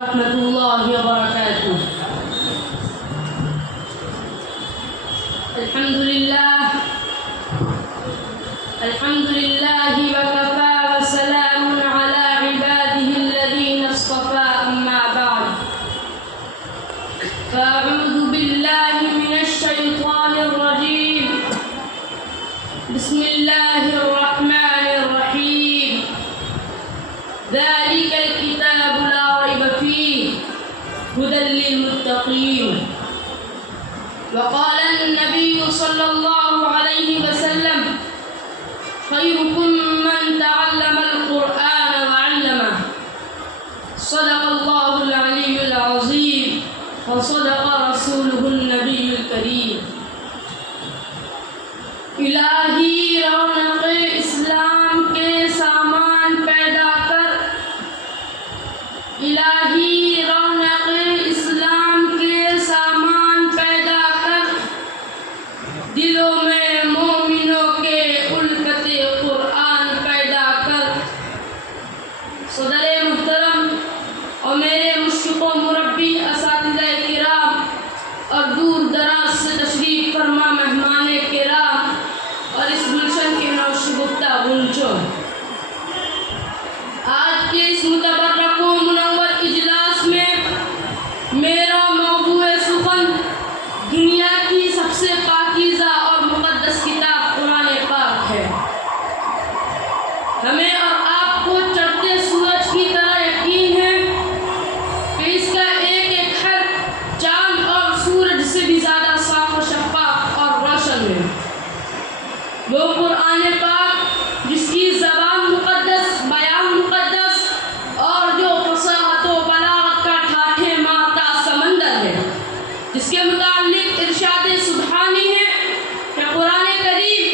ورحمة الله وبركاته. الحمد لله وكفى وسلام على عباده الذين اصطفى أما بعد فأعوذ بالله من الشيطان الرجيم بسم الله الرحمن الرحيم ذلك الكتاب لا ريب فيه هدى للمتقين. وقال النبي صلى الله عليه وسلم خيركم من تعلم القرآن وعلمه. صدق الله العلي العظيم وصدق رسوله النبي الكريم. الہی رونق اسلام کے سامان پیدا کر، الہی رونق اسلام کے سامان پیدا کر، دلوں میں مومنوں کے الفت قرآن پیدا کر۔ صدر محترم اور میرے مشفق و مربی اساتذہ کرام اور دور دراز سے تشریف فرما مہمان کرام اور اس گلشن کے نوش گفتہ گنچوں، آج کے اس متبرک و منور اجلاس میں میرا موضوع سخن دنیا کی سب سے پاکیزہ اور مقدس کتاب قرآن پاک ہے۔ ہمیں اور آپ کو چڑھتے سورج کی طرح یقین ہے کہ اس کا ایک ایک حرف چاند اور سورج سے بھی زیادہ صاف و شفاف اور روشن ہے۔ وہ قرآن پاک جس کی زبان مقدس، بیان مقدس اور جو فصاحت و بلاغت کا ٹھاٹھے مارتا سمندر ہے، جس کے متعلق ارشاد سبحانی ہے کہ قرآن کریم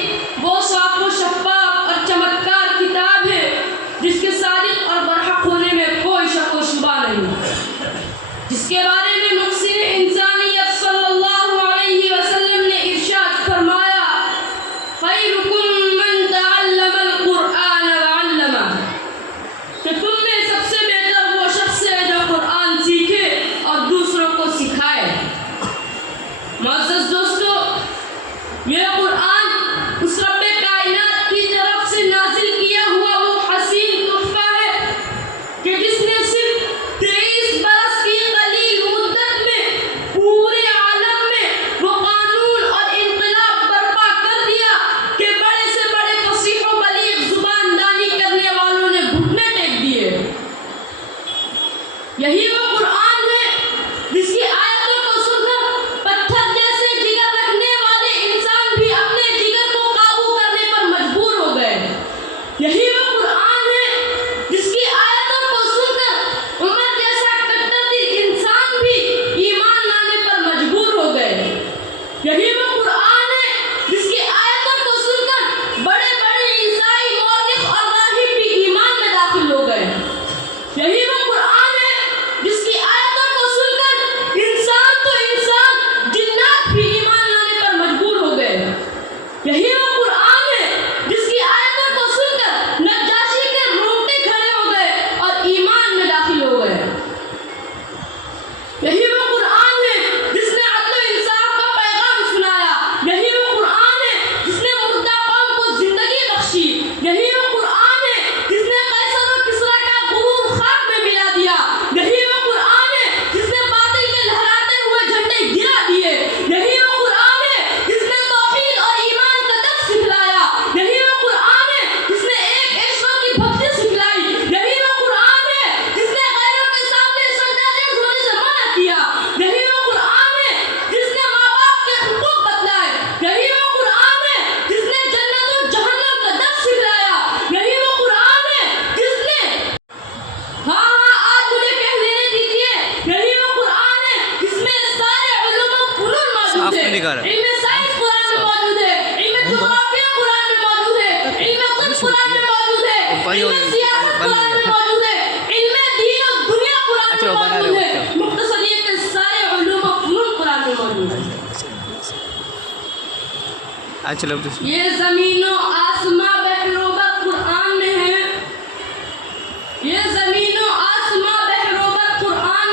وہ صاف و شفاف اور چمکدار کتاب ہے جس کے صادق اور برحق ہونے میں کوئی شک و شبہ نہیں، جس کے بارے میں محسن انسانیت صلی اللہ علیہ وسلم نے ارشاد فرمایا خیرکم من تعلم القرآن وعلمہ، کہ تم میں سب سے بہتر وہ شخص ہے جو قرآن سیکھے اور دوسروں کو سکھائے۔ معزز دوستو، یہ قرآن اس رب کائنات کی طرف سے نازل کیا ہوا وہ حسین تحفہ ہے کہ جس نے صرف 23 برس کی قلیل مدت میں پورے عالم میں وہ قانون اور انقلاب برپا کر دیا کہ بڑے سے بڑے فصیح و بلیغ زبان دانی کرنے والوں نے گھٹنے ٹیک دیے۔ یہی وہ قرآن ہے جس کی آیتوں کو سن کر پتھر جیسے جگر رکھنے والے انسان بھی اپنے جگر کو قابو کرنے پر مجبور ہو گئے۔ یہی وہ قرآن ہے جس کی آیتوں کو سن کر عمر جیسا کٹر دل انسان بھی ایمان لانے پر مجبور ہو گئے۔ یہی وہ قرآن ہے جس کی آیتوں کو سن کر بڑے بڑے عیسائی مورخ اور راہب بھی ایمان میں داخل ہو گئے۔ یہی وہ قرآن ہے جس کی آیتوں کو سن کر انسان تو انسان، جنات بھی ایمان لانے پر مجبور ہو گئے۔ یہی وہ قرآن ہے جس کی آیتوں کو سن کر نجاشی کے رونگٹے کھڑے ہو گئے اور ایمان میں داخل ہو گئے۔ یہی وہ قرآن ہے جس نے عدل و انصاف کا پیغام سنایا۔ یہی وہ قرآن ہے جس نے مردہ قوم کو زندگی بخشی۔ یہی وہ قرآن ہے جس نے قیصر و کسریٰ کا غرور خاک میں ملا دیا۔ یہی وہ قرآن ہے جس نے باطل کے لہراتے ہوئے جھنڈے گرا دیے۔ یہی وہ قرآن ہے جس نے توحید اور ایمان کا درس سکھلایا۔ یہی وہ قرآن ہے جس نے ایک ایشور کی بھکتی سکھلائی۔ یہی وہ قرآن ہے جس نے غیروں کے سامنے سجدہ ریز ہونے سے منع کیا۔ یہی وہ قرآن ہے جس نے ماں باپ کے حقوق بتلائے۔ یہی وہ قرآن ہے جس نے جنت و جہنم کا درس سکھلایا۔ یہی وہ قرآن ہے جس نے آج مجھے کہہ لینے دیجیے، یہی وہ قرآن ہے جس میں سارے علوم و فنون موجود ہے۔ علم سائنس قرآن میں موجود ہے، علم جغرافیہ قرآن میں موجود ہے، علم طب قرآن میں موجود ہے، علم سیاست قرآن میں موجود ہے، علم دین و دنیا قرآن میں موجود ہے، مختصر یہ کہ سارے علوم و فنون قرآن میں موجود ہے۔ یہ زمین و آسماں بحر و بر قرآن میں ہے، یہ زمین و آسماں بحر و بر قرآن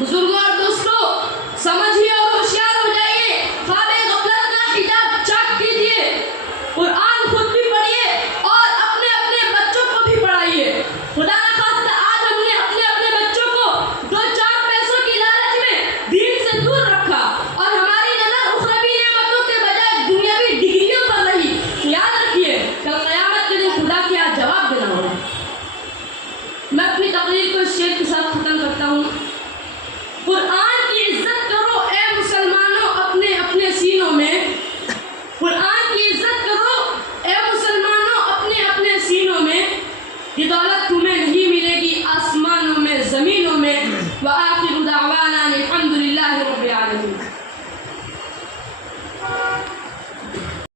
بزرگوں اور دوستوں، سمجھیے اور ہوشیار ہو جائیے، خواب غفلت کا حجاب چاک کیجیے، قرآن خود بھی پڑھیے اور اپنے اپنے بچوں کو بھی پڑھائیے۔ خدا نہ خواستہ آج ہم نے اپنے اپنے بچوں کو دو چار پیسوں کی لالچ میں دین سے دور رکھا اور ہماری نظر اخروی نعمتوں کے بجائے دنیاوی ڈگریوں پر رہی۔ یاد رکھیے، کل قیامت کے دن خدا کیا جواب دینا ہوگا۔ میں اپنی تقریر کو اس شعر کے ساتھ ختم کرتا ہوں۔ قرآن کی عزت کرو اے مسلمانوں اپنے اپنے سینوں میں، قرآن کی عزت کرو اے مسلمانوں اپنے اپنے سینوں میں، یہ دولت تمہیں نہیں ملے گی آسمانوں میں زمینوں میں۔ وآخر دعوانا